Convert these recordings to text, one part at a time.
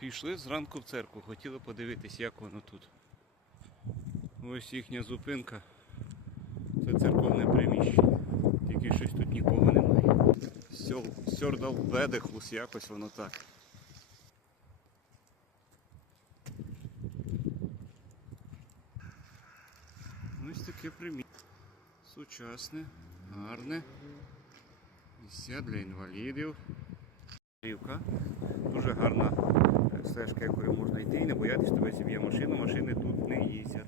Пішли зранку в церкву, хотіли подивитись, як воно тут. Ось їхня зупинка. Це церковне приміщення. Тільки щось тут нікого немає. Сьордал Бедехус, якось воно так. Ось таке приміщення. Сучасне, гарне. Місця для інвалідів. Дуже гарна стежка, якою можна йти і не боятися тебе зіб'є машину. Машини тут не їздять.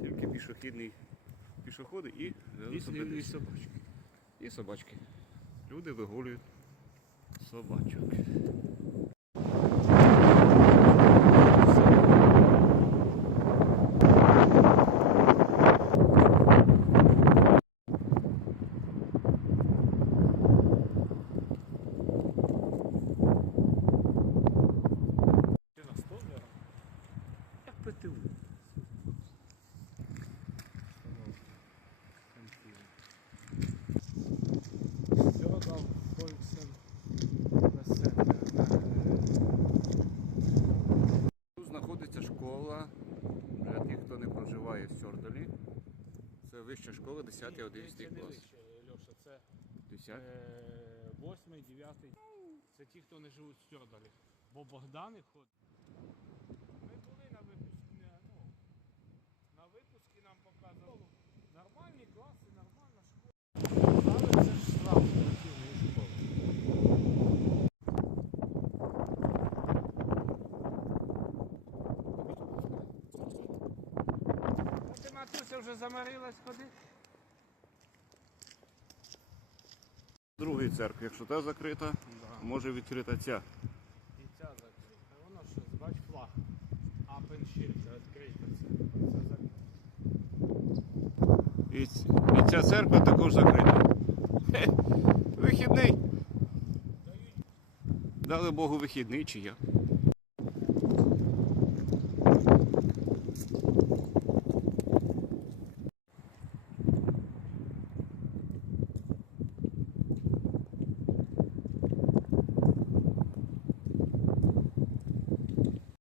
Тільки пішохідний пішоходи і і собачки. І собачки. Люди вигулюють собачок. Ти на 100 зараз? Як ПТУ. Сьогодав Фольксен Веселя. Тут знаходиться школа для тих, хто не проживає в Сьордолі. Це вища школа, 10 11 Це не клас. Льоша, це 10. 8, 9. Це ті, хто не живуть в Сьордолі. Бо Богдани ходить. Ми були на випуску, ну, на випуску нам показували. Нормальні класи, нормальна ти, вже замарилась ходи? Другої церкви, якщо та закрита, Да. може відкрита ця. І ця закрита. Воно що, бач флаг. Апеншір, це відкрита. Це, це закрита. І, ц- і ця церква також закрита. Хе, вихідний. Дали Богу вихідний чи як?